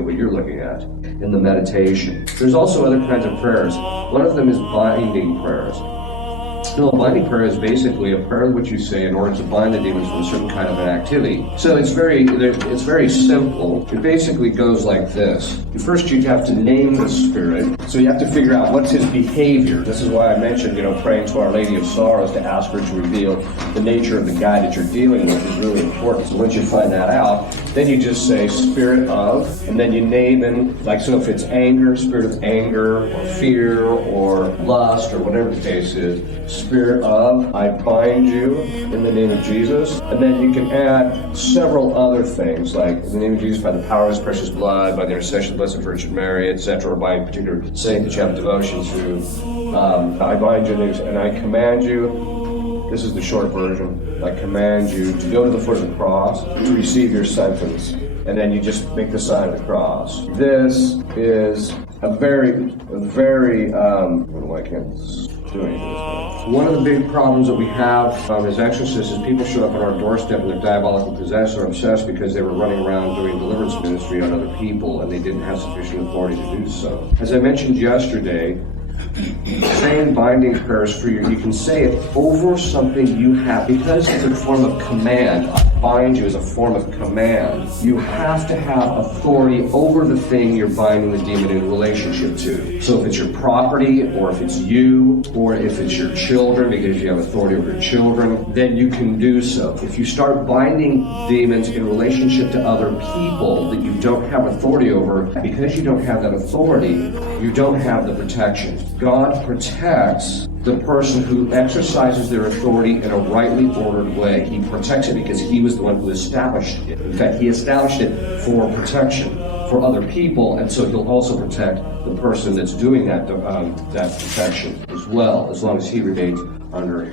what you're looking at in the meditation. There's also other kinds of prayers. One of them is binding prayers. No, a binding prayer is basically a prayer which you say in order to bind the demons from a certain kind of an activity. So it's very simple. It basically goes like this. First, you have to name the spirit. So you have to figure out what's his behavior. This is why I mentioned, praying to Our Lady of Sorrows to ask her to reveal the nature of the guy that you're dealing with is really important. So once you find that out, then you just say spirit of, and then you name him. Like, so if it's anger, spirit of anger, or fear, or lust, or whatever the case is, spirit of, I bind you in the name of Jesus. And then you can add several other things, like in the name of Jesus, by the power of his precious blood, by the intercession of the Blessed Virgin Mary, etc., or by a particular saint that you have devotion to. I bind you and I command you, this is the short version, I command you to go to the foot of the cross to receive your sentence. And then you just make the sign of the cross. This is a very, I can't do anything. One of the big problems that we have as exorcists is people show up on our doorstep and they're diabolically possessed or obsessed because they were running around doing deliverance ministry on other people and they didn't have sufficient authority to do so. As I mentioned yesterday, saying binding prayers for you can say it over something you have, because it's a form of command. Bind you is a form of command. You have to have authority over the thing you're binding the demon in relationship to. So if it's your property, or if it's you, or if it's your children, because you have authority over your children, then you can do so. If you start binding demons in relationship to other people that you don't have authority over, because you don't have that authority, you don't have the protection. God protects the person who exercises their authority in a rightly ordered way. He protects it because he was the one who established it. In fact, he established it for protection for other people, and so he'll also protect the person that's doing that protection as well, as long as he remains under